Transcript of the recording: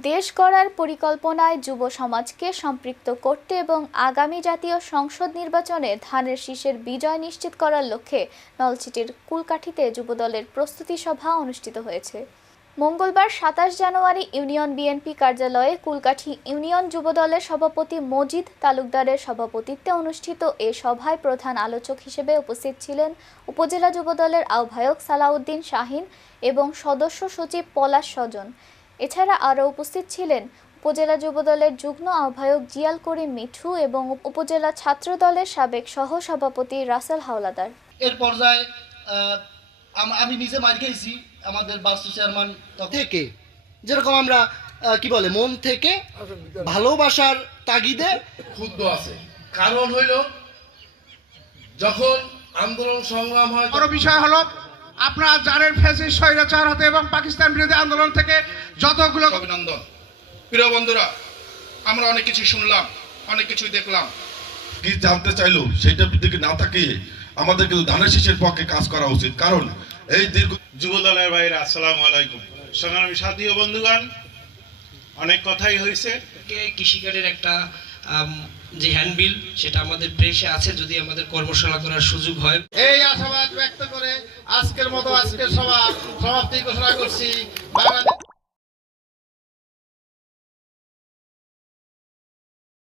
দেশ গড়ার পরিকল্পনায় যুব সমাজকে সম্পৃক্ত করতে এবং আগামী জাতীয় সংসদ নির্বাচনে ধানের শীষের বিজয় নিশ্চিত করার লক্ষ্যে নলছিটির কুলকাঠিতে যুবদলের প্রস্তুতি সভা অনুষ্ঠিত হয়েছে। মঙ্গলবার ২৭ জানুয়ারি ইউনিয়ন বিএনপি কার্যালয়ে কুলকাঠি ইউনিয়ন যুবদলের সভাপতি মজিদ তালুকদারের সভাপতিত্বে অনুষ্ঠিত এ সভায় প্রধান আলোচক হিসেবে উপস্থিত ছিলেন উপজেলা যুবদলের আহ্বায়ক সালাউদ্দিন শাহিন এবং সদস্য সচিব পলাশ সজন। এছাড়া আরও উপস্থিত ছিলেন উপজেলা যুবদলের যুগ্ম আহ্বায়ক জিয়াল করিম মিঠু এবং উপজেলা ছাত্র দলের সাবেক সহ সভাপতি রাসেল হাওলাদার। এর পর্যায়ে আমি নিজে মার খেয়েছি আমাদের বাস্তু চেয়ারম্যান থেকে, যেরকম আমরা কি বলে মন থেকে ভালোবাসার তাগিদে ক্ষুব্ধ আছে। কারণ হইল যখন আন্দোলন সংগ্রাম হয়, বড় বিষয় হলো আপনারা জানেন ফ্যাসিস্ট স্বৈরাচার হতে এবং পাকিস্তান বিরোধী আন্দোলন থেকে যতগুলো অভিনন্দন। প্রিয় বন্ধুরা, আমরা অনেক কিছু শুনলাম, অনেক কিছু দেখলাম, কি জানতে চাইলো সেটার দিকে না তাকিয়ে আমাদের কিন্তু ধানের শীষের পক্ষে কাজ করা উচিত। কারণ এই দীর্ঘ যুবদলের ভাইরা আসসালামু আলাইকুম। সংগ্রামী সাথী ও বন্ধুগণ, অনেক কথাই হয়েছে। কৃষিকার্ডের একটা যে হ্যান্ডবিল সেটা আমাদের প্রেসে আছে, যদি আমাদের কর্মশালা করার সুযোগ হয়। এই আশাবাদ ব্যক্ত করে আজকের মতো আজকের সভা সমাপ্তি ঘোষণা করছি। বাংলাদেশ